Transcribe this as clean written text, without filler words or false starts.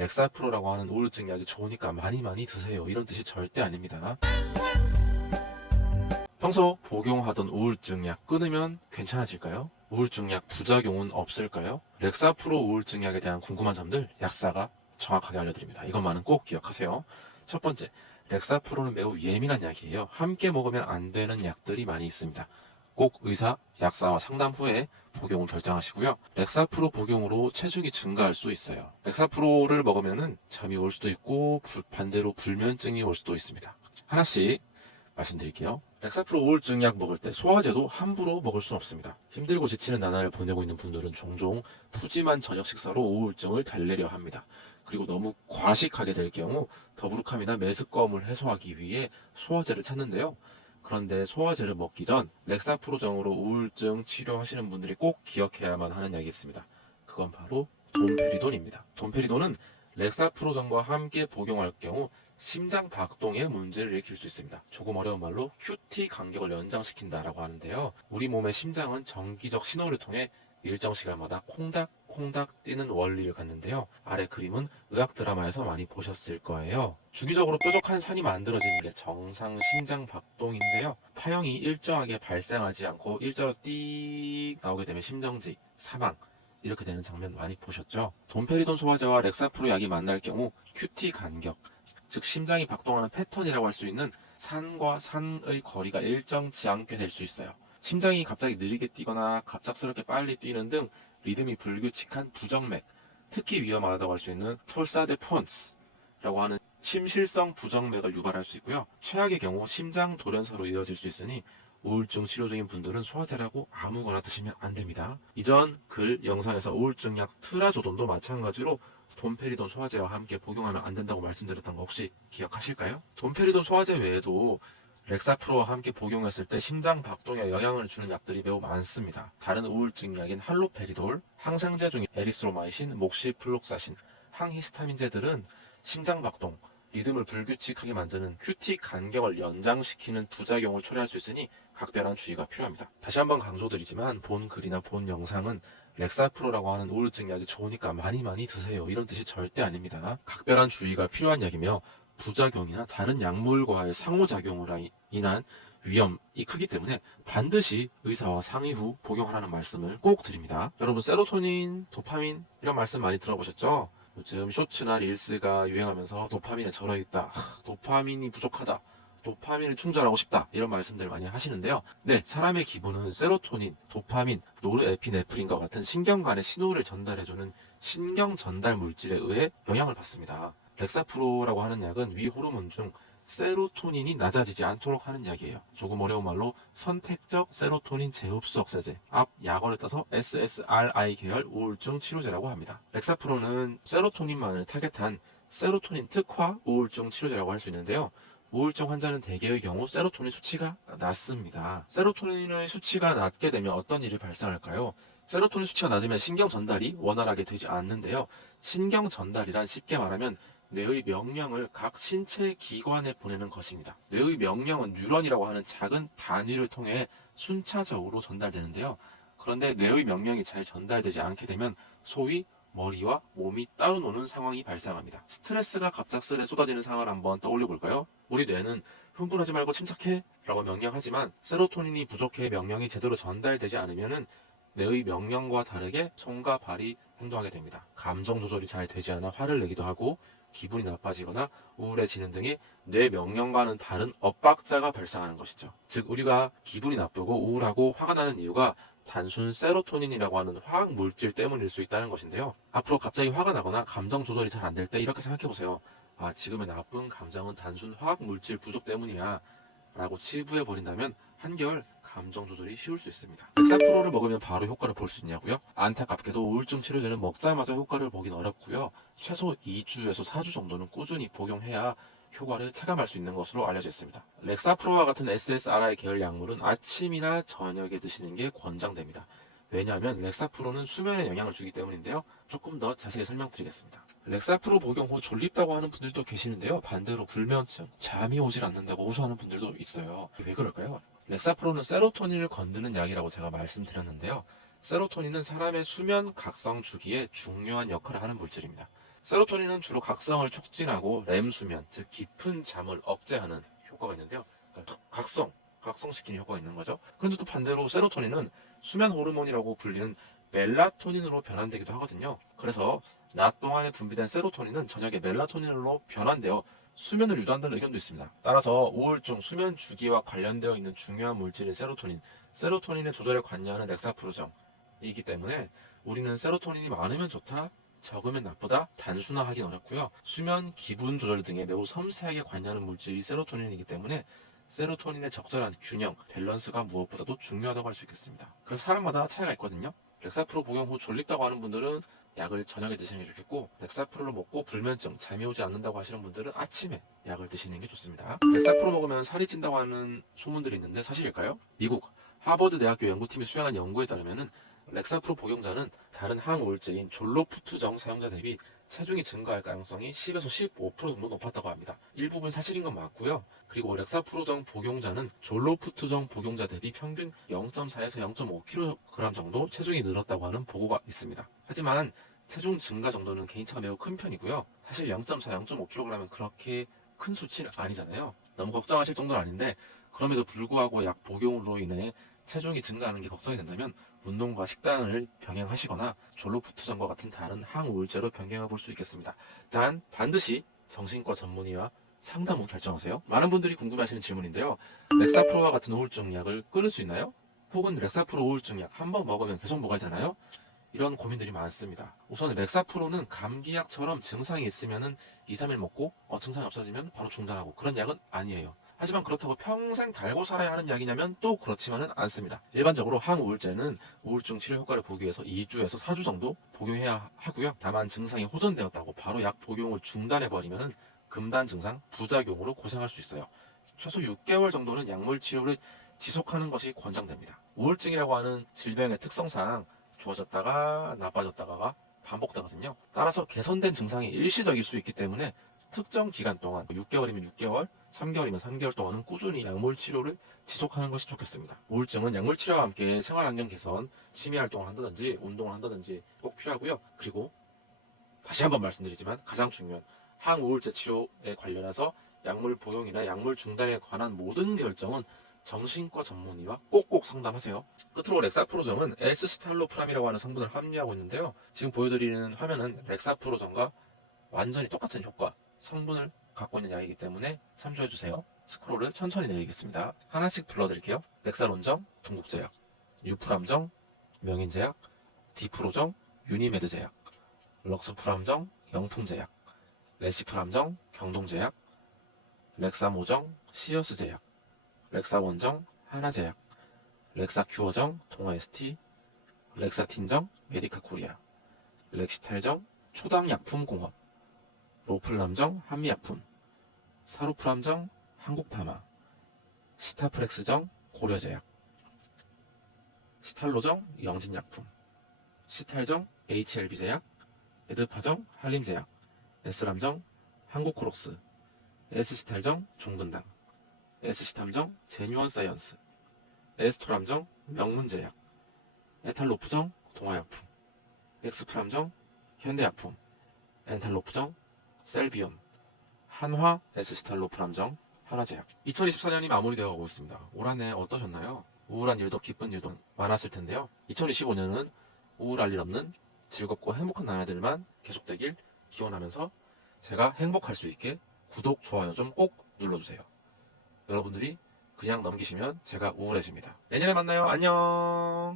렉사프로라고 하는 우울증 약이 좋으니까 많이 드세요, 이런 뜻이 절대 아닙니다. 평소 복용하던 우울증 약 끊으면 괜찮아질까요? 우울증 약 부작용은 없을까요? 렉사프로 우울증 약에 대한 궁금한 점들 약사가 정확하게 알려드립니다. 이것만은 꼭 기억하세요. 첫 번째, 렉사프로는 매우 예민한 약이에요. 함께 먹으면 안 되는 약들이 많이 있습니다. 꼭 의사, 약사와 상담 후에 복용을 결정하시고요. 렉사프로 복용으로 체중이 증가할 수 있어요. 렉사프로를 먹으면 잠이 올 수도 있고 반대로 불면증이 올 수도 있습니다. 하나씩 말씀드릴게요. 렉사프로 우울증 약 먹을 때 소화제도 함부로 먹을 수는 없습니다. 힘들고 지치는 나날을 보내고 있는 분들은 종종 푸짐한 저녁 식사로 우울증을 달래려 합니다. 그리고 너무 과식하게 될 경우 더부룩함이나 메스꺼움을 해소하기 위해 소화제를 찾는데요. 그런데 소화제를 먹기 전 렉사프로정으로 우울증 치료하시는 분들이 꼭 기억해야만 하는 약이 있습니다. 그건 바로 돈페리돈입니다. 돈페리돈은 렉사프로정과 함께 복용할 경우 심장 박동에 문제를 일으킬 수 있습니다. 조금 어려운 말로 QT 간격을 연장시킨다라고 하는데요. 우리 몸의 심장은 정기적 신호를 통해 일정 시간마다 콩닥콩닥 뛰는 원리를 갖는데요. 아래 그림은 의학 드라마에서 많이 보셨을 거예요. 주기적으로 뾰족한 산이 만들어지는 게 정상 심장 박동인데요. 파형이 일정하게 발생하지 않고 일자로 띡 나오게 되면 심정지, 사망, 이렇게 되는 장면 많이 보셨죠? 돈페리돈 소화제와 렉사프로 약이 만날 경우 QT 간격, 즉 심장이 박동하는 패턴이라고 할 수 있는 산과 산의 거리가 일정치 않게 될 수 있어요. 심장이 갑자기 느리게 뛰거나 갑작스럽게 빨리 뛰는 등 리듬이 불규칙한 부정맥, 특히 위험하다고 할 수 있는 톨사데 폰스라고 하는 심실성 부정맥을 유발할 수 있고요. 최악의 경우 심장 돌연사로 이어질 수 있으니 우울증 치료 중인 분들은 소화제라고 아무거나 드시면 안 됩니다. 이전 글 영상에서 우울증 약 트라조돈도 마찬가지로 돈페리돈 소화제와 함께 복용하면 안 된다고 말씀드렸던 거 혹시 기억하실까요? 돈페리돈 소화제 외에도 렉사프로와 함께 복용했을 때 심장 박동에 영향을 주는 약들이 매우 많습니다. 다른 우울증 약인 할로페리돌, 항생제 중인 에리스로마이신, 목시플록사신, 항히스타민제들은 심장 박동, 리듬을 불규칙하게 만드는 QT 간격을 연장시키는 부작용을 초래할 수 있으니 각별한 주의가 필요합니다. 다시 한번 강조드리지만 본 글이나 본 영상은 렉사프로라고 하는 우울증 약이 좋으니까 많이 드세요, 이런 뜻이 절대 아닙니다. 각별한 주의가 필요한 약이며 부작용이나 다른 약물과의 상호작용으로 인한 위험이 크기 때문에 반드시 의사와 상의 후 복용하라는 말씀을 꼭 드립니다. 여러분, 세로토닌, 도파민 이런 말씀 많이 들어보셨죠? 요즘 쇼츠나 릴스가 유행하면서 도파민에 절어있다, 도파민이 부족하다, 도파민을 충전하고 싶다, 이런 말씀들 많이 하시는데요. 네, 사람의 기분은 세로토닌, 도파민, 노르에피네프린과 같은 신경관의 신호를 전달해주는 신경 전달 물질에 의해 영향을 받습니다. 렉사프로라고 하는 약은 위 호르몬 중 세로토닌이 낮아지지 않도록 하는 약이에요. 조금 어려운 말로 선택적 세로토닌 재흡수 억제제, 앞 약어를 따서 SSRI 계열 우울증 치료제라고 합니다. 렉사프로는 세로토닌만을 타겟한 세로토닌 특화 우울증 치료제라고 할 수 있는데요. 우울증 환자는 대개의 경우 세로토닌 수치가 낮습니다. 세로토닌의 수치가 낮게 되면 어떤 일이 발생할까요? 세로토닌 수치가 낮으면 신경 전달이 원활하게 되지 않는데요. 신경 전달이란 쉽게 말하면 뇌의 명령을 각 신체 기관에 보내는 것입니다. 뇌의 명령은 뉴런이라고 하는 작은 단위를 통해 순차적으로 전달되는데요. 그런데 뇌의 명령이 잘 전달되지 않게 되면 소위 머리와 몸이 따로 노는 상황이 발생합니다. 스트레스가 갑작스레 쏟아지는 상황을 한번 떠올려 볼까요? 우리 뇌는 흥분하지 말고 침착해 라고 명령하지만 세로토닌이 부족해 명령이 제대로 전달되지 않으면 뇌의 명령과 다르게 손과 발이 행동하게 됩니다. 감정 조절이 잘 되지 않아 화를 내기도 하고 기분이 나빠지거나 우울해지는 등의 뇌 명령과는 다른 엇박자가 발생하는 것이죠. 즉 우리가 기분이 나쁘고 우울하고 화가 나는 이유가 단순 세로토닌이라고 하는 화학 물질 때문일 수 있다는 것인데요. 앞으로 갑자기 화가 나거나 감정 조절이 잘 안 될 때 이렇게 생각해 보세요. 아, 지금의 나쁜 감정은 단순 화학 물질 부족 때문이야 라고 치부해 버린다면 한결 감정 조절이 쉬울 수 있습니다. 렉사프로를 먹으면 바로 효과를 볼 수 있냐고요? 안타깝게도 우울증 치료제는 먹자마자 효과를 보긴 어렵고요. 최소 2주에서 4주 정도는 꾸준히 복용해야 효과를 체감할 수 있는 것으로 알려져 있습니다. 렉사프로와 같은 SSRI 계열 약물은 아침이나 저녁에 드시는 게 권장됩니다. 왜냐하면 렉사프로는 수면에 영향을 주기 때문인데요. 조금 더 자세히 설명드리겠습니다. 렉사프로 복용 후 졸립다고 하는 분들도 계시는데요. 반대로 불면증, 잠이 오질 않는다고 호소하는 분들도 있어요. 왜 그럴까요? 렉사프로는 세로토닌을 건드는 약이라고 제가 말씀드렸는데요. 세로토닌은 사람의 수면 각성 주기에 중요한 역할을 하는 물질입니다. 세로토닌은 주로 각성을 촉진하고 렘 수면, 즉 깊은 잠을 억제하는 효과가 있는데요. 그러니까 각성시키는 효과가 있는 거죠. 그런데 또 반대로 세로토닌은 수면 호르몬이라고 불리는 멜라토닌으로 변환되기도 하거든요. 그래서 낮 동안에 분비된 세로토닌은 저녁에 멜라토닌으로 변환되어 수면을 유도한다는 의견도 있습니다. 따라서 우울증, 수면 주기와 관련되어 있는 중요한 물질인 세로토닌의 조절에 관여하는 렉사프로정이기 때문에 우리는 세로토닌이 많으면 좋다, 적으면 나쁘다 단순화하기는 어렵고요. 수면, 기분 조절 등에 매우 섬세하게 관여하는 물질이 세로토닌이기 때문에 세로토닌의 적절한 균형, 밸런스가 무엇보다도 중요하다고 할 수 있겠습니다. 그래서 사람마다 차이가 있거든요. 렉사프로 복용 후 졸립다고 하는 분들은 약을 저녁에 드시는 게 좋겠고, 렉사프로를 먹고 불면증, 잠이 오지 않는다고 하시는 분들은 아침에 약을 드시는 게 좋습니다. 렉사프로 먹으면 살이 찐다고 하는 소문들이 있는데 사실일까요? 미국 하버드 대학교 연구팀이 수행한 연구에 따르면은 렉사프로 복용자는 다른 항우울제인 졸로푸트정 사용자 대비 체중이 증가할 가능성이 10에서 15% 정도 높았다고 합니다. 일부분 사실인 건 맞고요. 그리고 렉사프로정 복용자는 졸로푸트정 복용자 대비 평균 0.4에서 0.5kg 정도 체중이 늘었다고 하는 보고가 있습니다. 하지만 체중 증가 정도는 개인차가 매우 큰 편이고요. 사실 0.4, 0.5kg은 그렇게 큰 수치는 아니잖아요. 너무 걱정하실 정도는 아닌데, 그럼에도 불구하고 약 복용으로 인해 체중이 증가하는 게 걱정이 된다면 운동과 식단을 병행하시거나 졸로푸트정과 같은 다른 항우울제로 변경해 볼 수 있겠습니다. 단 반드시 정신과 전문의와 상담 후 결정하세요. 많은 분들이 궁금해하시는 질문인데요. 렉사프로와 같은 우울증 약을 끊을 수 있나요? 혹은 렉사프로 우울증 약 한 번 먹으면 계속 먹어야 되나요? 이런 고민들이 많습니다. 우선 렉사프로는 감기약처럼 증상이 있으면은 2, 3일 먹고 증상이 없어지면 바로 중단하고 그런 약은 아니에요. 하지만 그렇다고 평생 달고 살아야 하는 약이냐면 또 그렇지만은 않습니다. 일반적으로 항우울제는 우울증 치료 효과를 보기 위해서 2주에서 4주 정도 복용해야 하고요. 다만 증상이 호전되었다고 바로 약 복용을 중단해버리면 금단 증상, 부작용으로 고생할 수 있어요. 최소 6개월 정도는 약물 치료를 지속하는 것이 권장됩니다. 우울증이라고 하는 질병의 특성상 좋아졌다가 나빠졌다가가 반복되거든요. 따라서 개선된 증상이 일시적일 수 있기 때문에 특정 기간 동안 6개월이면 6개월, 3개월이면 3개월 동안은 꾸준히 약물 치료를 지속하는 것이 좋겠습니다. 우울증은 약물 치료와 함께 생활환경 개선, 취미 활동을 한다든지 운동을 한다든지 꼭 필요하고요. 그리고 다시 한번 말씀드리지만 가장 중요한 항우울제 치료에 관련해서 약물 복용이나 약물 중단에 관한 모든 결정은 정신과 전문의와 꼭꼭 상담하세요. 끝으로 렉사프로정은 S시탈로프람이라고 하는 성분을 함유하고 있는데요. 지금 보여드리는 화면은 렉사프로정과 완전히 똑같은 효과, 성분을 갖고 있는 약이기 때문에 참조해주세요. 스크롤을 천천히 내리겠습니다. 하나씩 불러드릴게요. 렉사론정, 동국제약, 유프람정, 명인제약, 디프로정, 유니메드제약, 럭스프람정, 영풍제약, 레시프람정, 경동제약, 렉사모정, 시어스제약, 렉사원정, 하나제약, 렉사큐어정, 동아ST, 렉사틴정, 메디카코리아, 렉시탈정, 초당약품공업, 로플람정, 한미약품, 사루프람정, 한국파마, 시타프렉스정, 고려제약, 시탈로정, 영진약품, 시탈정, HLB제약, 에드파정, 한림제약, S람정, 한국코록스, S시탈정, 종근당, S시탐정, 제뉴언사이언스, 에스토람정, 명문제약, 에탈로프정, 동아약품, 엑스프람정, 현대약품, 엔탈로프정, 셀비온, 한화 S시탈로프람정, 하나제약. 2024년이 마무리되어 가고 있습니다. 올 한 해 어떠셨나요? 우울한 일도 기쁜 일도 많았을 텐데요. 2025년은 우울할 일 없는 즐겁고 행복한 나날들만 계속되길 기원하면서 제가 행복할 수 있게 구독, 좋아요 좀 꼭 눌러주세요. 여러분들이 그냥 넘기시면 제가 우울해집니다. 내년에 만나요. 안녕.